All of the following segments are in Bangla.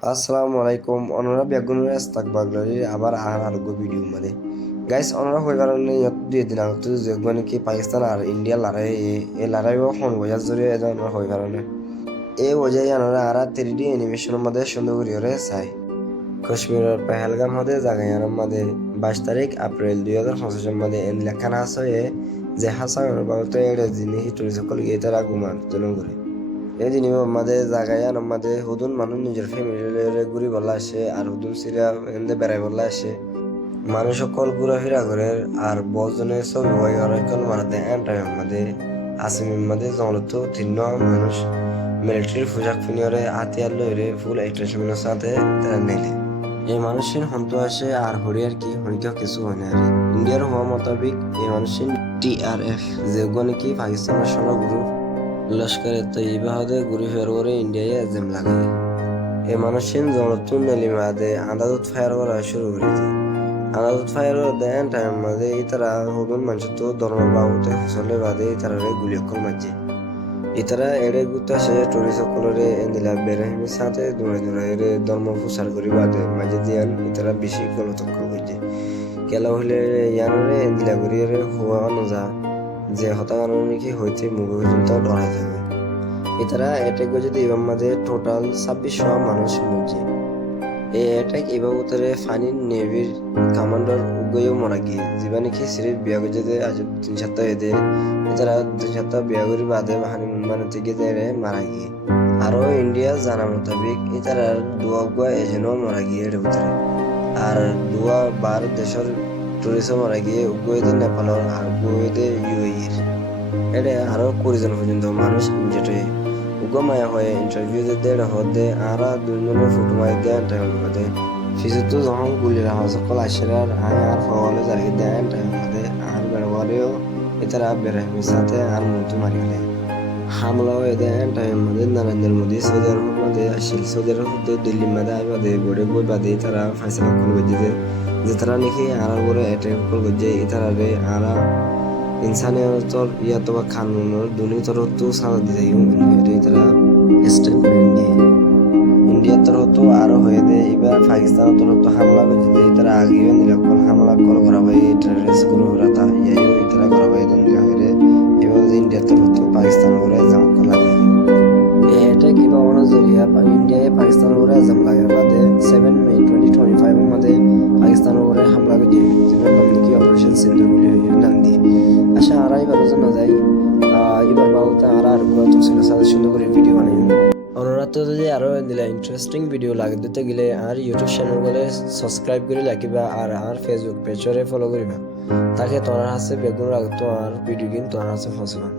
Assalamu alaikum onora biagunure istakbaglari abar argo video made guys onora hoibarone yot die dinang tu jegbani ki Pakistan ar India larai e larai o hon boya zuri e onora hoibarone e ওজে onora ara 3D animation made সুন্দর করে চাই কাশ্মীরের পেহেলগাম হতে জাগায়ার মধ্যে 22 তারিখ এপ্রিল 2025 মধ্যে এন লেখান আছে যে হাসানের বাবতে এর জিনিস টুরি সকল গিয়ে তারা ঘুমান জন্য করে এই দিন আমাদের জায়গায় আমাদের হুদুন মানুষ নিজের ফ্যামিলি ঘুরি বলা আসে আর হুদুন সিরা এমনি বেড়াই বলা আসে মানুষ সকল ঘুরাফেরা করে আর বজনে ছবি বই অনেকল মারাতে এন্টার আমাদের আসিম আমাদের জমলত তিন মানুষ মিলিটারির পোশাক পিনিয়রে হাতিয়ার লইরে ফুল এক্সপ্রেশনের সাথে তারা নিলে এই মানুষের হন্ত আসে আর হরিয়ার কি হরিকেও কিছু হয় না আর ইন্ডিয়ার হওয়া মোতাবিক এই মানুষের TRF যেগুলো কি পাকিস্তানের সঙ্গে গ্রুপ লস্করে তৈবা হতে ঘুরে ফের করে ইন্ডিয়ায় এজেম লাগায় এই মানুষের জনতুন নেলিমাদে আন্দাজত ফায়ার করা শুরু করেছে আন্দাজত ফায়ার দেন টাইম মাঝে ইতারা হগুন মানুষ তো ধর্ম বাবুতে ফসলে বাদে ইতারারে গুলিয়কল মাঝে ইতারা এড়ে গুতা সে টুরি সকলরে এন্দিলা বেরহিমের সাথে দূরে দূরে এরে ধর্ম প্রচার করি বাদে মাঝে দিয়ান ইতারা বেশি গলতক্কল করছে কেলা হইলে ইয়ানরে এন্দিলা করি হওয়া অনুযা যে হতাকানুনিকি হইতে মুখ পর্যন্ত ডরাই যাবে এতারা অ্যাটাক যদি এবার মাঝে টোটাল 2600 মানুষ মরছে এই অ্যাটাক এবার উত্তরে ফানি নেভির কমান্ডার উগয়ও মারা গিয়ে যেবা নাকি সিরিজ বিয়া করতে আজ 3 সপ্তাহ এদে এতারা 2 সপ্তাহ বিয়া করি বাদে হানি মানে থেকে যায় মারা গিয়ে আরও ইন্ডিয়া জানা মোতাবেক এতারা দুয়া গুয়া এজেন্টও মারা গিয়ে এর ভিতরে আর দুয়া ভারত দেশের টুরিস্ট মারা গিয়ে উগয়দে নেপালের আর উগয়দে UAE এটা আরো 20 জন পর্যন্ত মানুষ যেটা উগমায়া হয়ে ইন্টারভিউ দিতে হতে আরা 2 জনের ফটো মাই দেন টাইম মধ্যে ফিজিত যখন গুলি রাখা সকল আশরার আর ফওয়ালে জারি দেন টাইম মধ্যে আর বেড়াওয়ালেও এতারা বেরহমির সাথে আর মৃত্যু মারি হলে হামলা হয়ে দেন টাইম মধ্যে নরেন্দ্র মোদী সৌদি আরব মধ্যে আসিল সৌদি আরব দিল্লি মধ্যে আইবাদে বড়ে বই বাদে তারা ফয়সালা করবে যে তারা নাকি আর করে অ্যাটাক করবে যে তারা রে আরা ইনসানিয়তর ইয়াতবা কানুনের দুর্নীতির তো সাজা দিয়ে ইন্ডিয়ার তারা স্টেটমেন্ট নিয়ে ইন্ডিয়ার তরফ তো আরো হয়ে দেয় এবার পাকিস্তানের তরফ তো হামলা করে তারা আগেও নিরাপদ হামলা করা হয় টেররিস্ট গ্রুপ রাতা ইয়াইও তারা করা হয় নিরা হয়ে এবার ইন্ডিয়ার তরফ তো পাকিস্তান করে জাম করা এটা কি পাওয়ানোর জরিয়া ইন্ডিয়ায় পাকিস্তান করে জাম লাগার বাদে 7 মে 2025 মধ্যে পাকিস্তান করে হামলা করে যেমন নাকি অপারেশন সিন্দুর বলে নাম দিয়ে আশা আড়াই বারো জন যাই এবার বাবুতে আর গত ছিল সাথে সুন্দর করে ভিডিও বানাই অনুরাধ যদি আরো দিলে ইন্টারেস্টিং ভিডিও লাগে দিতে গেলে আর ইউটিউব চ্যানেল বলে সাবস্ক্রাইব করে রাখিবা আর ফেসবুক পেজরে ফলো করিবা তাকে তোমার হাতে বেগুন রাখতো আর ভিডিও কিন্তু তোমার হাতে ফসবা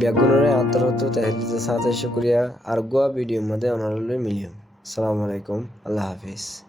বেগুনের আন্তর্গত তাহলে সাথে শুক্রিয়া আর গোয়া ভিডিওর মধ্যে অনারলে মিলিয়ন আসসালামু আলাইকুম আল্লাহ হাফিজ